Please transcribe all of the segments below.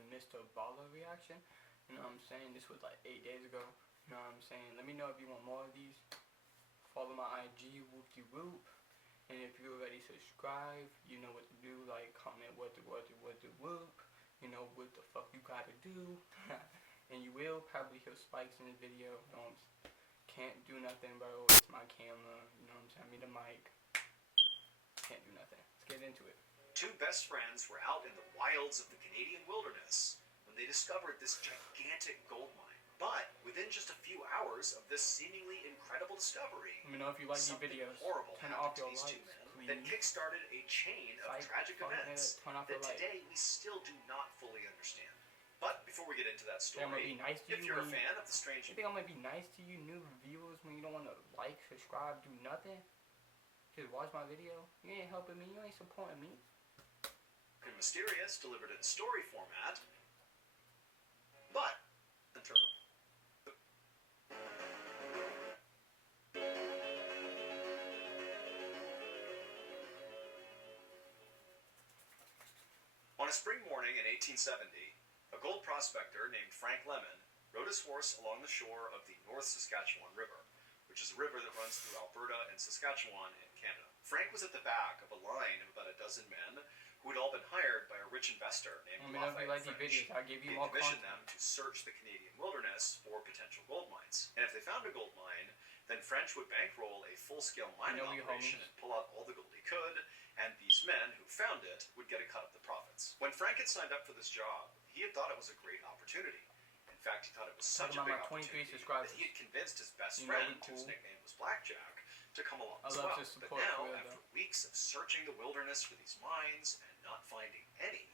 the MrBallen reaction. You know what I'm saying? This was like 8 days ago. You know what I'm saying? Let me know if you want more of these. Follow my IG, whoop-de-whoop. And if you already subscribe, you know what to do. Like, comment what the whoop. You know what the fuck you gotta do. And you will probably hear spikes in this video. You know, can't do nothing, bro. It's my camera. You know what I'm saying? I mean, the mic. Can't do nothing. Let's get into it. Two best friends were out in the wilds of the Canadian wilderness when they discovered this gigantic gold mine. But within just a few hours of this seemingly incredible discovery, let me know if you like these videos. Horrible turn off your lights, please. That kick-started a chain of tragic events that today we still do not fully understand. But before we get into that story, if you're a fan of the strange... You think I'm going to be nice to you new viewers when you don't want to like, subscribe, do nothing? Just watch my video? You ain't helping me, you ain't supporting me. And mysterious, delivered in story format, but internal. On a spring morning in 1870, a gold prospector named Frank Lemon rode his horse along the shore of the North Saskatchewan River, which is a river that runs through Alberta and Saskatchewan in Canada. Frank was at the back of a line of about a dozen men who had all been hired by a rich investor named Lafayette French. He commissioned them to search the Canadian wilderness for potential gold mines. And if they found a gold mine, then French would bankroll a full-scale mining operation and pull out all the gold he could, and these men who found it would get a cut of the profits. When Frank had signed up for this job, he had thought it was a great opportunity. In fact, he thought it was such a big opportunity that he had convinced his best friend, whose nickname was Blackjack, to come along as well. But now, after weeks of searching the wilderness for these mines and not finding any,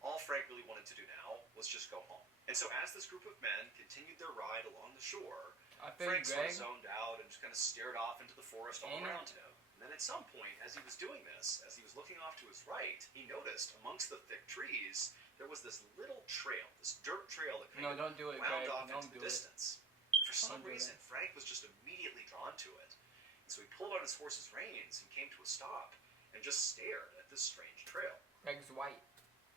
all Frank really wanted to do now was just go home. And so as this group of men continued their ride along the shore, Frank sort of zoned out and just kind of stared off into the forest all around him. And then at some point, as he was doing this, as he was looking off to his right, he noticed amongst the thick trees, there was this little trail, this dirt trail that kind of wound off into the distance. And for some reason, Frank was just immediately drawn to it. And so he pulled on his horse's reins and came to a stop and just stared at this strange trail. Greg's white.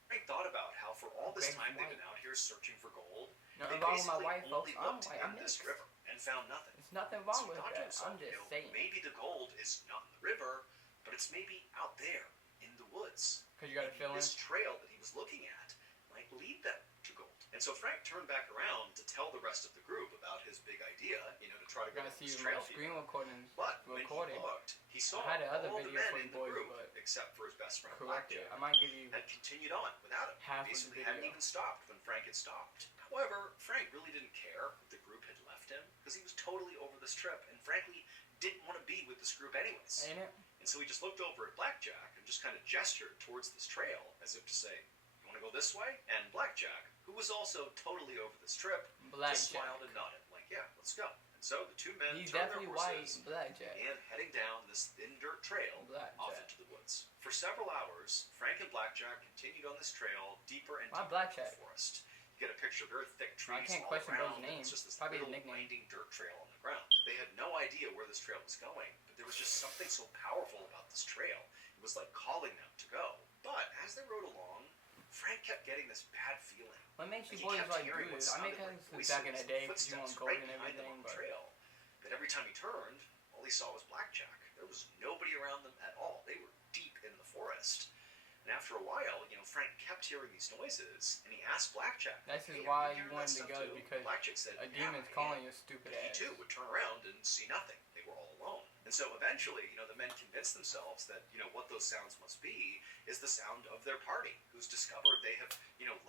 Frank thought about how for all this time they've been out here searching for gold, they basically only looked in this river and found nothing. There's nothing wrong with that. I'm just saying. Maybe the gold is not in the river, but it's maybe out there in the woods. Because you got a feeling this trail that he was looking at might lead them to gold. And so Frank turned back around to tell the rest of the group about his big idea, to try to go down this trail. But when he looked, he saw all the men in the group, except for his best friend Blackjack, had continued on without him. Basically hadn't even stopped when Frank had stopped. However, Frank really didn't care if the group had left him, because he was totally over this trip, and frankly, didn't want to be with this group anyways. And so he just looked over at Blackjack and just kind of gestured towards this trail, as if to say, "You want to go this way?" And Blackjack, who was also totally over this trip, just smiled and nodded, like, "Yeah, let's go." And so the two men turned their horses and heading down this thin dirt trail off into the woods. For several hours, Frank and Blackjack continued on this trail deeper and deeper into the forest. You get a picture of very thick trees all around, and it's just this little winding dirt trail on the ground. They had no idea where this trail was going, but there was just something so powerful about this trail. It was like calling them to go. But as they rode along, Frank kept getting this bad feeling. What makes you boys like good? I make it back in the day because you want gold and everything, but trail. But every time he turned, all he saw was Blackjack. There was nobody around them at all. They were deep in the forest. And after a while, Frank kept hearing these noises, and he asked Blackjack. This is why you wanted to go, because Blackjack said, a demon's calling you stupid ass. He too would turn around and see nothing. They were all alone. And so eventually, the men convinced themselves that, what those sounds must be is the sound of their party, who's discovered they have,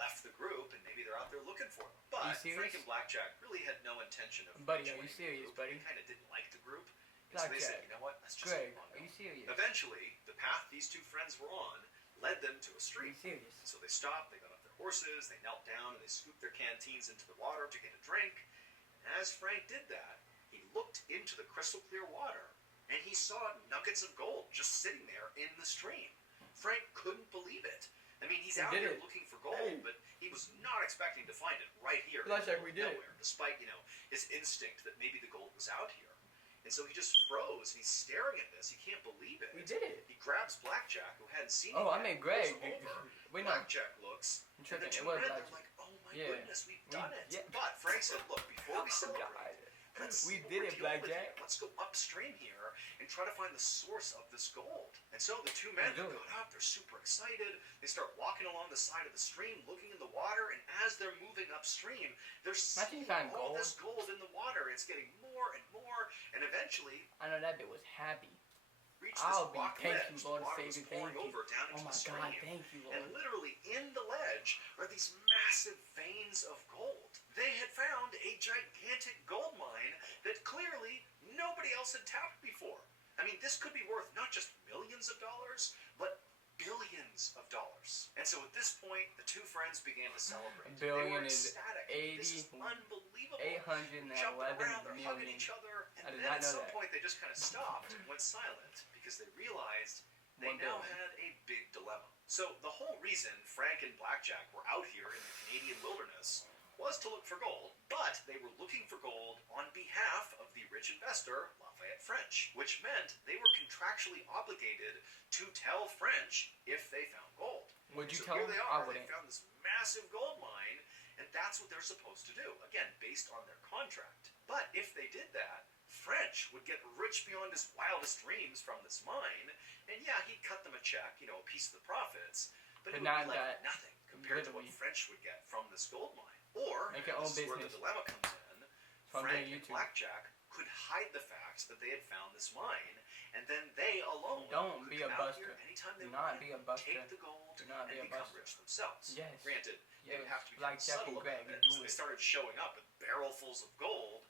left the group, and maybe they're out there looking for them. But Frank and Blackjack really had no intention of Buddy, are you serious, buddy? They kind of didn't like the group. And so they said, you know what, let's just Greg, are you serious? Eventually, the path these two friends were on led them to a stream. Are you serious? So they stopped, they got off their horses, they knelt down, and they scooped their canteens into the water to get a drink. And as Frank did that, he looked into the crystal clear water, and he saw nuggets of gold just sitting there in the stream. Frank couldn't believe it. I mean, he's out here looking for gold, but he was not expecting to find it right here in the middle of nowhere, despite, his instinct that maybe the gold was out here. And so he just froze, and he's staring at this. He can't believe it. We did it. He grabs Blackjack, who hadn't seen Oh, it I yet. made Greg. Goes over. Wait, no. Blackjack looks, I'm and tripping. the It two was men, Blackjack. they're like, oh my Yeah. goodness, we've done it. Yeah. But Frank said, look, before we celebrate, let's We see what did we're it, dealing with Blackjack. here. Let's go upstream here and try to find the source of this gold. And so the two men Let's do got up, they're super excited. They start walking along the side of the stream, looking in the water, and as they're moving upstream, they're seeing all gold. this gold in the water. It's getting more and more, and eventually I know that bit was happy. reach I'll this be rock thank ledge. you, Lord, The water was Savior, pouring thank you. over down into Oh my the God, stream. thank you, And Lord. literally in the ledge are these massive veins of gold. They had found a gigantic gold mine that clearly nobody else had tapped before. I mean, this could be worth not just millions of dollars, but billions of dollars. And so at this point, the two friends began to celebrate. A billion they were is ecstatic. This is unbelievable. 811 Jumping around, they're hugging million. each other, I and did then not at know some that. point they just kind of stopped and went silent because they realized they 1 now billion. had a big dilemma. So the whole reason Frank and Blackjack were out here in the Canadian wilderness was to look for gold, but they were looking for gold on behalf of the rich investor Lafayette French, which meant they were contractually obligated to tell French if they found gold. Would you So tell here him? they I are, they wouldn't. found this massive gold mine, and that's what they're supposed to do, again, based on their contract. But if they did that, French would get rich beyond his wildest dreams from this mine, and yeah, he'd cut them a check, a piece of the profits, but it would not be like that, nothing compared to what literally. French would get from this gold mine. Or, Make your and own this is where the business. dilemma comes in, So I'm Frank doing and YouTube. Blackjack could hide the fact that they had found this mine, and then they alone Don't could be a come out buster. here anytime they Do not wanted, be a buster. take the gold, Do not and be a become buster. rich themselves. Yes. Granted, they would Yes. have to be Blackjack subtle and Greg, about it. do So they it. started showing up with barrelfuls of gold.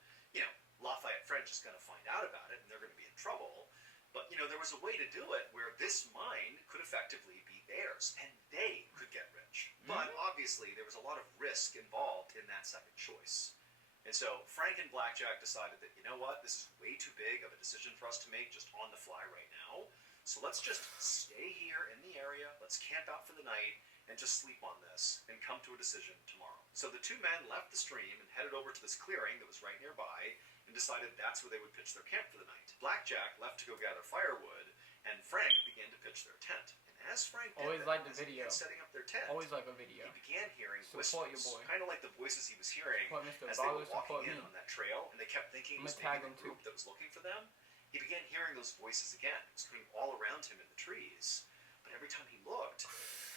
Lafayette French is going to find out about it, and they're going to be in trouble. But, there was a way to do it where this mine could effectively be theirs, and they could get rich. But obviously, there was a lot of risk involved in that second choice. And so Frank and Blackjack decided that, you know what, this is way too big of a decision for us to make just on the fly right now. So let's just stay here in the area, let's camp out for the night, and just sleep on this, and come to a decision tomorrow. So the two men left the stream and headed over to this clearing that was right nearby, and decided that's where they would pitch their camp for the night. Blackjack left to go gather firewood, and Frank began to pitch their tent. And as Frank did Always that, like the as he video. began setting up their tent, Always like a video. he began hearing Support your whispers, boy. kind of like the voices he was hearing Support Mr. as they were Ballen, support walking in me. on that trail, and they kept thinking it I'm was gonna tag maybe him the group that was looking for them. He began hearing those voices again. It was coming all around him in the trees. But every time he looked,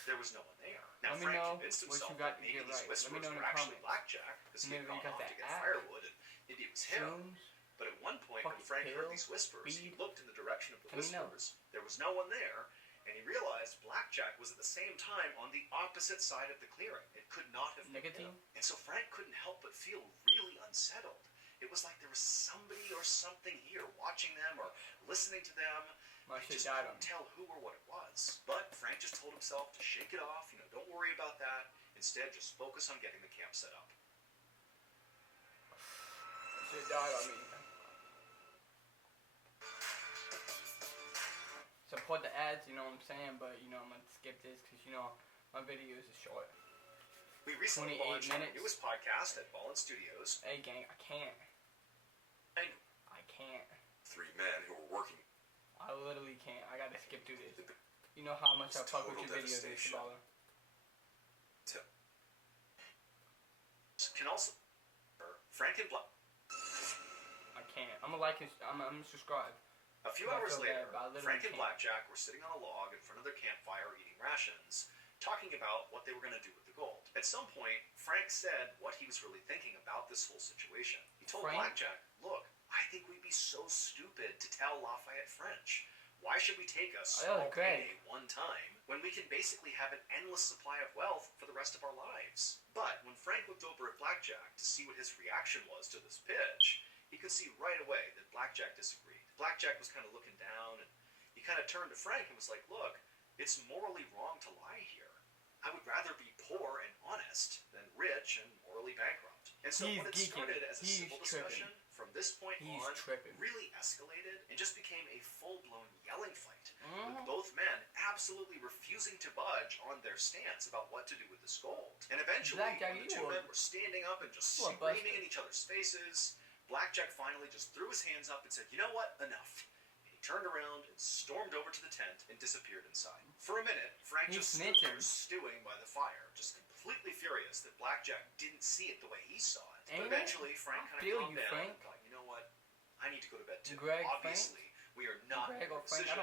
there was no one there. Now Let me Frank know convinced what himself you got that to maybe get these right. Let me whispers know in were the actually comments. Blackjack, because he had Maybe you gone got off that to get app. firewood, and maybe it was him. Tunes. But at one point, when Fucking Frank heard pill, these whispers, he weed. looked in the direction of the Let me know. whispers. There was no one there, and he realized Blackjack was at the same time on the opposite side of the clearing. It could not have been Nicotine? him. And so Frank couldn't help but feel really unsettled. It was like there was somebody or something here watching them or listening to them. My He shit just died couldn't on me. tell who or what it was. But Frank just told himself to shake it off, don't worry about that. Instead, just focus on getting the camp set up. Shit died on me. Support the ads, you know what I'm saying? But, I'm gonna skip this because, my videos are short. We recently 28 launched our minutes. newest podcast at Ballen Studios. Hey, gang, I can't. And I can't. three men who were working. I literally can't. I gotta skip through this. You know how much I It's fuck with total your videos, devastation. MrBallen. Can also Frank and Black. I can't. I'm gonna like his. I'm gonna subscribe. A few I hours feel later, bad, but I literally Frank and can't. Blackjack were sitting on a log in front of their campfire eating rations, talking about what they were going to do with the gold. At some point, Frank said what he was really thinking about this whole situation. He told Frank? Blackjack, "Look, I think we'd be so stupid to tell Lafayette French. Why should we take a small great. payday one time when we can basically have an endless supply of wealth for the rest of our lives?" But when Frank looked over at Blackjack to see what his reaction was to this pitch, he could see right away that Blackjack disagreed. Blackjack was kind of looking down, and he kind of turned to Frank and was like, "Look, it's morally wrong to lie here. I would rather be poor and honest than rich and morally bankrupt." And so He's what had geeking. started as a He's civil tripping. discussion, from this point He's on, tripping. really escalated and just became a full-blown yelling fight, Mhm. with both men absolutely refusing to budge on their stance about what to do with this gold. And eventually, Blackjack, when the you two are- men were standing up and just you are screaming busted. in each other's faces, Blackjack finally just threw his hands up and said, "You know what? Enough." And he turned around and stormed over to the tent and disappeared inside. For a minute, Frank just stood there stewing by the fire, just completely furious that Blackjack didn't see it the way he saw it. But eventually, Frank kind of calmed down and thought, "You know what? I need to go to bed too. Obviously, we are not in a decision.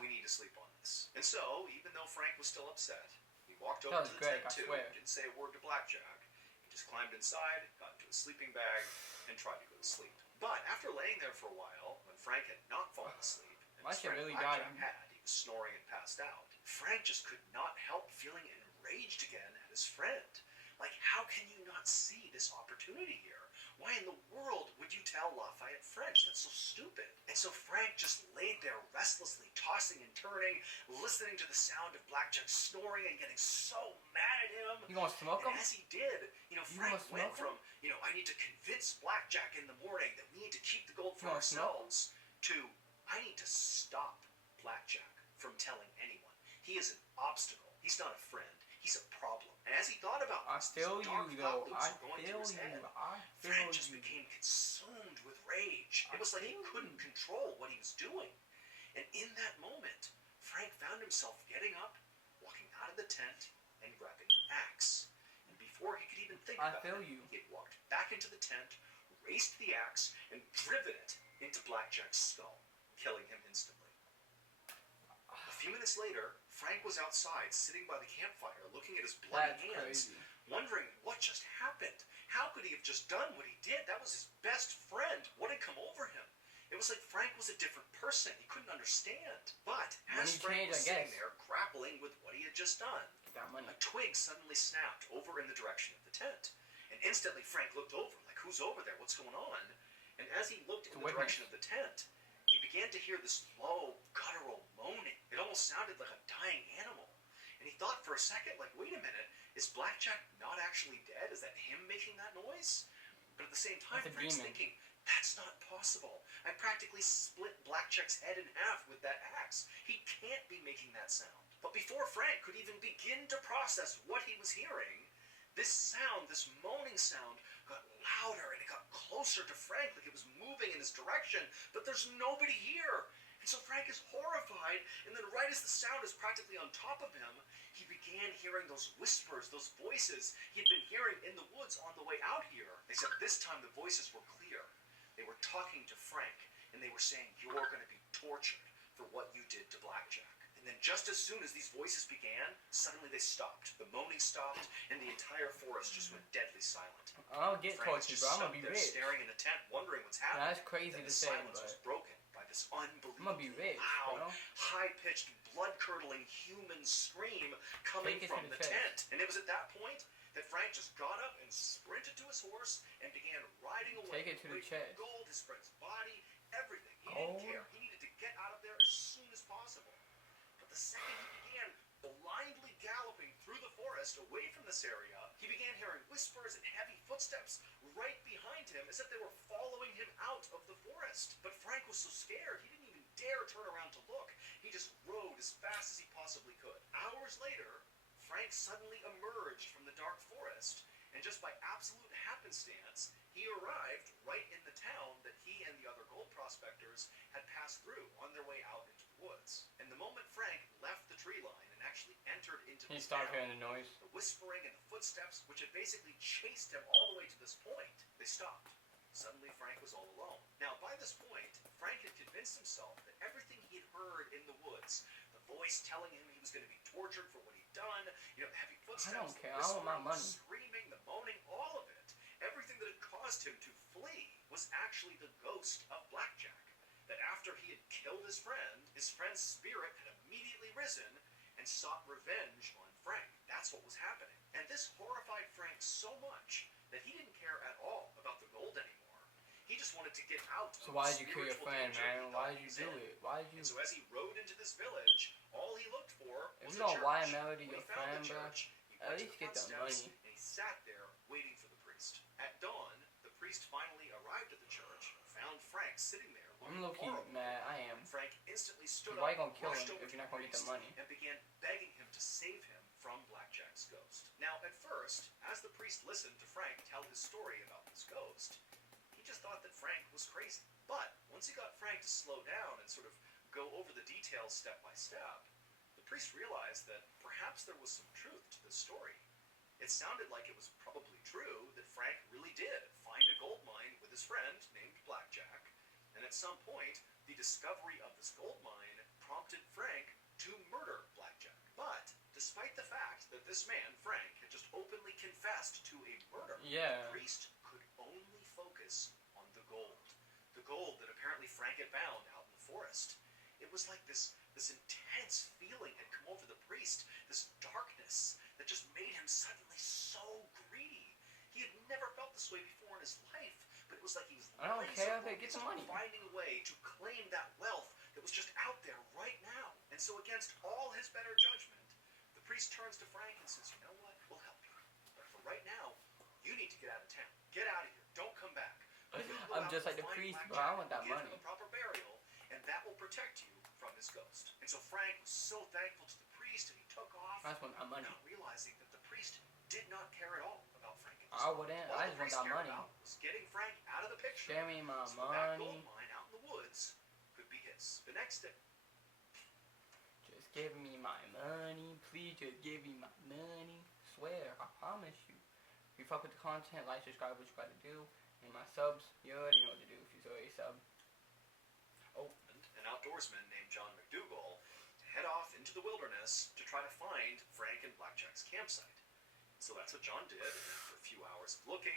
We need to sleep on this." And so, even though Frank was still upset, he walked over to the tent too, didn't say a word to Blackjack. He just climbed inside, got into his sleeping bag, and tried to go to sleep. But after laying there for a while, when Frank had not fallen asleep, and his friend Blackjack had, he was snoring and passed out, Frank just could not help feeling enraged again at his friend. Like, how can you not see this opportunity here? Why in the world would you tell Lafayette French? That's so stupid. And so Frank just laid there restlessly, tossing and turning, listening to the sound of Blackjack snoring and getting so mad at him. You gonna smoke him? And as he did, Frank went from, I need to convince Blackjack in the morning that we need to keep the gold for ourselves, to, I need to stop Blackjack from telling anyone. He is an obstacle. He's not a friend. He's a problem. And as he thought about this, Frank just became consumed with rage. It was like he couldn't control what he was doing. And in that moment, Frank found himself getting up, walking out of the tent, and grabbing an axe. And before he could even think about it, he had walked back into the tent, raised the axe, and driven it into Blackjack's skull, killing him instantly. A few minutes later, Frank was outside, sitting by the campfire, looking at his bloody hands, wondering what just happened. How could he have just done what he did? That was his best friend. What had come over him? It was like Frank was a different person. He couldn't understand. But as Frank was sitting there, grappling with what he had just done, a twig suddenly snapped over in the direction of the tent. And instantly Frank looked over, like, who's over there? What's going on? And as he looked in the direction of the tent, he began to hear this low, guttural moaning. It almost sounded like a dying animal. And he thought for a second, like, wait a minute, is Blackjack not actually dead? Is that him making that noise? But at the same time, Frank's thinking, that's not possible. I practically split Blackjack's head in half with that axe. He can't be making that sound. But before Frank could even begin to process what he was hearing, this sound, this moaning sound, got louder and it got closer to Frank, like it was moving in his direction, but there's nobody here. And so Frank is horrified, and then right as the sound is practically on top of him, he began hearing those whispers, those voices he had been hearing in the woods on the way out here. Except this time the voices were clear. They were talking to Frank, and they were saying, "You're going to be tortured for what you did to Blackjack." And then just as soon as these voices began, suddenly they stopped. The moaning stopped, and the entire forest just went deadly silent. I'll get tortured, bro. I'm gonna be rich. Staring in the tent, wondering what's happening. That's crazy to say, but the silence was broken by this unbelievably loud, high-pitched, blood-curdling human scream coming from the tent. And it was at that point that Frank just got up and sprinted to his horse and began riding away. Take it to the chest. Gold, his friend's body, everything. He didn't care. He needed to get out of there as soon as possible. But the second he began blindly galloping through the forest away from this area, he began hearing whispers and heavy footsteps right behind him as if they were following him out of the forest. But Frank was so scared, he didn't even dare turn around to look. He just rode as fast as he possibly could. Hours later, Frank suddenly emerged from the dark forest, and just by absolute happenstance, he arrived right in the town that he and the other gold prospectors had passed through on their way out into the woods. And the moment Frank left the tree line and actually entered into the town, hearing the noise. The whispering and the footsteps, which had basically chased him all the way to this point, they stopped. Suddenly, Frank was all alone. Now, by this point, Frank had convinced himself that everything he had heard in the woods, the voice telling him he was going to be tortured for what he'd done, the heavy footsteps, I don't care. the I want my money. screaming, the moaning, all of it, everything that had caused him to flee was actually the ghost of Blackjack. That after he had killed his friend's spirit had immediately risen and sought revenge on Frank. That's what was happening. And this horrified Frank so much that he didn't care at all about the gold anymore. He just wanted to get out. So why did you kill your friend, man? Why did you do it? Why did you? And so as he rode into this village, all he looked for was a church. Why marry your friend, bro? At least get the money. And he sat there waiting for the priest. At dawn, the priest finally arrived at the church, found Frank sitting there. I'm low-key mad. I am. Frank instantly stood up, gonna kill him if you're not gonna get the money, and began begging him to save him from Blackjack's ghost. Now, at first, as the priest listened to Frank tell his story about this ghost, he just thought that Frank was crazy. But once he got Frank to slow down and sort of go over the details step by step, the priest realized that perhaps there was some truth to this story. It sounded like it was probably true that Frank really did find a gold mine with his friend named Blackjack, and at some point, the discovery of this gold mine prompted Frank to murder Blackjack. But despite the fact that this man, Frank, had just openly confessed to a murder, the priest could only focus on the gold that apparently Frank had found out in the forest. It was like this intense feeling had come over the priest, this darkness that just made him suddenly so greedy. He had never felt this way before in his life, but it was like he was finding a way to claim that wealth that was just out there right now. And so against all his better judgment, the priest turns to Frank and says, you know what, we'll help you. But for right now, you need to get out of town. Get out of here. Don't come back. I'm just like the priest, but I want that money. Give him a proper burial, and that will protect you from his ghost. And so Frank was so thankful to the priest, and he took off, I just want that money. not realizing that the priest did not care at all about Frank. I wouldn't. I just want that money. Was getting Frank out of the picture. Give me my so money. that gold mine out in the woods could be his. The next day. Just give me my money. Please just give me my money. Swear, I promise you. If you fuck with the content, like, subscribe, what you gotta do. And my subs, you already know what to do if you're already sub. An outdoorsman named John McDougall to head off into the wilderness to try to find Frank and Blackjack's campsite. So that's what John did, and after a few hours of looking,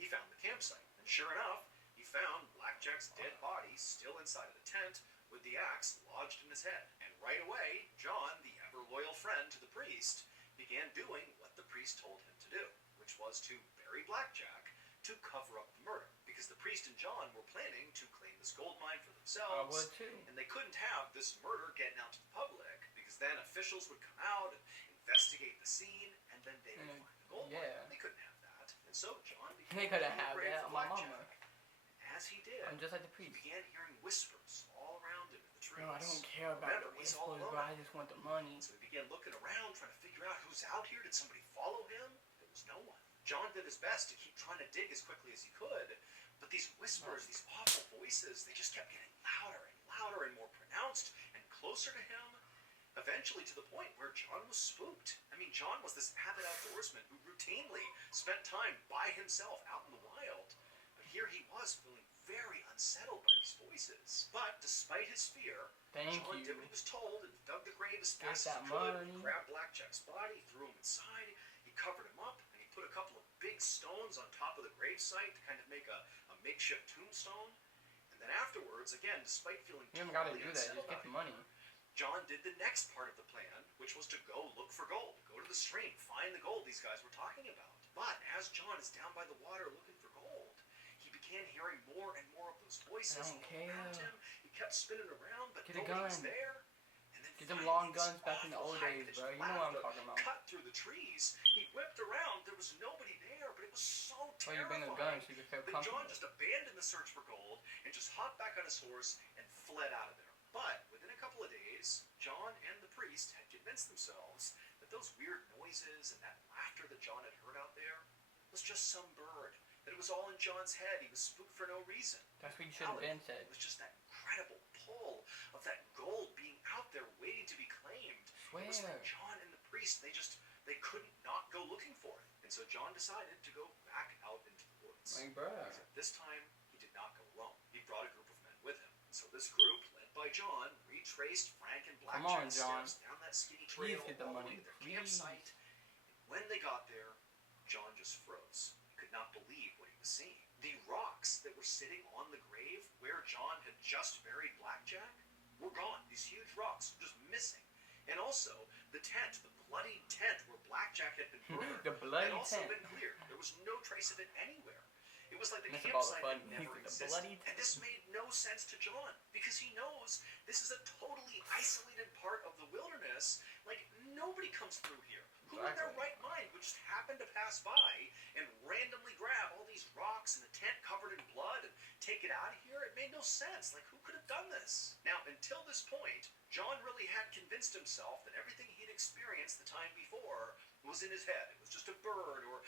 he found the campsite. And sure enough, he found Blackjack's dead body still inside of the tent with the axe lodged in his head. And right away, John, the ever-loyal friend to the priest, began doing what the priest told him to do, which was to bury Blackjack to cover up the murder. Because the priest and John were planning to claim this gold mine for themselves. I would too. And they couldn't have this murder getting out to the public, because then officials would come out and investigate the scene, and then they would find the gold mine. They couldn't have that. And so John They couldn't have that, my mama. And as he did, I'm just like the priest. He began hearing whispers all around him in the trees. No, I don't care about the whispers, bro. I just want the money. So he began looking around, trying to figure out who's out here. Did somebody follow him? There was no one. John did his best to keep trying to dig as quickly as he could, but these whispers, these awful voices, they just kept getting louder and louder and more pronounced and closer to him, eventually to the point where John was spooked. I mean, John was this avid outdoorsman who routinely spent time by himself out in the wild, but here he was feeling very unsettled by these voices. But despite his fear, John did what he was told and dug the grave as fast as he could. He grabbed Blackjack's body, threw him inside, he covered him up, and he put a couple of big stones on top of the gravesite to kind of make a makeshift tombstone. And then afterwards, again, despite feeling totally unsettled about the money, John did the next part of the plan, which was to go look for gold. Go to the stream, find the gold these guys were talking about. But as John is down by the water looking for gold, he began hearing more and more of those voices around him. He kept spinning around, but nobody's there. Get them long guns back in the old days, bro. You know what I'm talking about. Cut through the trees. He whipped around. There was nobody there, but it was so terrifying. Well, you bring a gun, so you can feel comfortable. John just abandoned the search for gold and just hopped back on his horse and fled out of there. But within a couple of days, John and the priest had convinced themselves that those weird noises and that laughter that John had heard out there was just some bird. That it was all in John's head. He was spooked for no reason. That's what you should have been said. It was just that incredible pull of that gold being out there waiting to be claimed. Swear. It was like John and the priest, they couldn't not go looking for it. And so John decided to go back out into the woods. My bruh. Except this time, he did not go alone. He brought a group of men with him. And so this group, led by John, retraced Frank and Blackjack's steps down that skinny trail all the way to their campsite. And when they got there, John just froze. He could not believe what he was seeing. The rocks that were sitting on the grave where John had just buried Blackjack were gone. These huge rocks just missing. And also, the tent, the bloody tent where Blackjack had been murdered, had also been cleared. There was no trace of it anywhere. It was like the campsite had never existed. And this made no sense to John, because he knows this is a totally isolated part of the wilderness. Like, nobody comes through here. Who in their right mind would just happen to pass by and randomly grab all these rocks and the tent covered in blood and take it out of here? It made no sense. Like, who could have done this? Now, until this point, John really had convinced himself that everything he'd experienced the time before was in his head. It was just a bird, or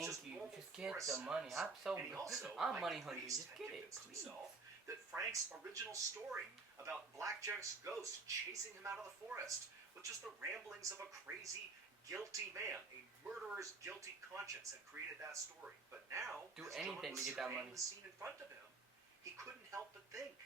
just Thank you. normal Just get forest the money. sounds. I'm And he also, I'm like money the hungry. priest, Just had get it, convinced please. himself that Frank's original story about Blackjack's ghost chasing him out of the forest was just the ramblings of a crazy, guilty man. A murderer's guilty conscience had created that story. But now, Do as John anything was to get that surveying money. the scene in front of him, he couldn't help but think,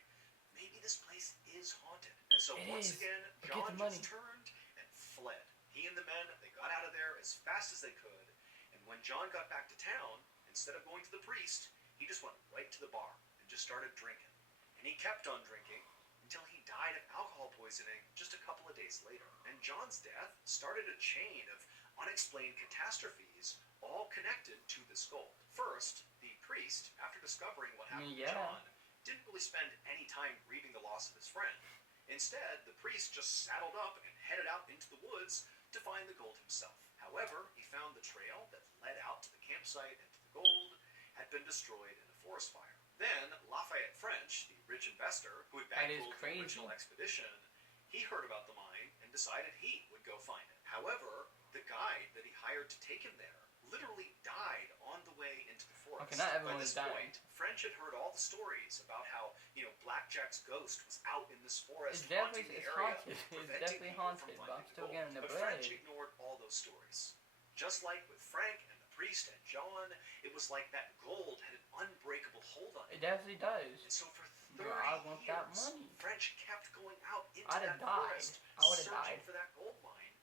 maybe this place is haunted. And so It once is, again, but get John the money. just turned and fled. He and the men, they got out of there as fast as they could. And when John got back to town, instead of going to the priest, he just went right to the bar and just started drinking. And he kept on drinking until he died of alcohol poisoning just a couple of days later. And John's death started a chain of unexplained catastrophes, all connected to this gold. First, the priest, after discovering what happened to John, didn't really spend any time grieving the loss of his friend. Instead, the priest just saddled up and headed out into the woods to find the gold himself. However, he found the trail that led out to the campsite and to the gold had been destroyed in a forest fire. Then, Lafayette French, the rich investor who had bankrolled the original expedition, he heard about the mine and decided he would go find it. However, the guide that he hired to take him there literally died on the way into the forest. Okay, not everyone By this is dying. point, French had heard all the stories about how, Blackjack's ghost was out in this forest It's definitely haunting the area, haunted. It's preventing definitely people haunted, from but I'm finding still the getting gold. the But French bread. ignored all those stories. Just like with Frank and the priest and John, it was like that gold had an unbreakable hold on It him. definitely does. And so for 30 Bro, I want years, that money. French kept going out into I'd that have died. forest, I would have searching died. for that gold mine,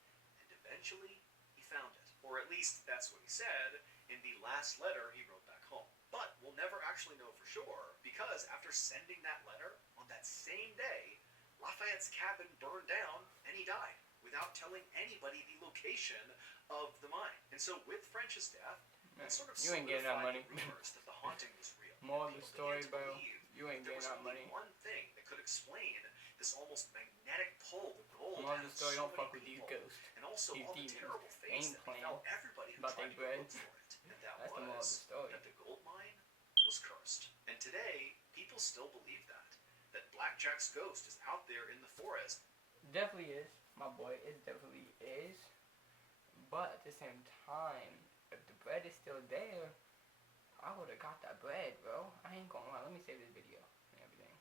and eventually he found it. Or at least that's what he said in the last letter he wrote back home. But we'll never actually know for sure, because after sending that letter on that same day, Lafayette's cabin burned down and he died without telling anybody the location of the mine. And so with French's death, it sort of You ain't getting that solidified money. the rumors that the haunting was real. More of the People story, began to bro. believe You ain't there getting was that only money. one thing that could explain this almost magnetic pull the gold More of had the on story. so Don't many fuck with these people, ghosts. and also These all the demons. terrible They fates ain't that playing befell everybody who about tried they to go bread. look for it. And that That's the moral of the was story. that the gold mine was cursed. And today, people still believe that Blackjack's ghost is out there in the forest. Definitely is, my boy. It definitely is. But at the same time, if the bread is still there, I would have got that bread, bro. I ain't gonna lie. Let me save this video and everything.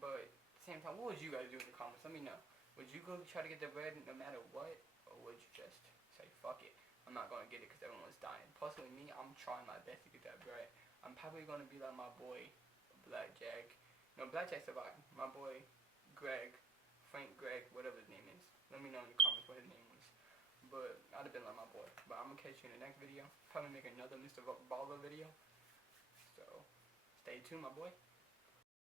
But at the same time, what would you guys do in the comments? Let me know. Would you go try to get the bread no matter what? Or would you just say, fuck it, I'm not gonna get it because everyone's dying? Personally, me, I'm trying my best to get that bread. I'm probably gonna be like my boy, Blackjack. No, Blackjack survived. My boy, Frank Greg, whatever his name is. Let me know in the comments what his name was. But I'd have been like my boy. But I'm gonna catch you in the next video. Probably make another MrBallen video. So, stay tuned, my boy.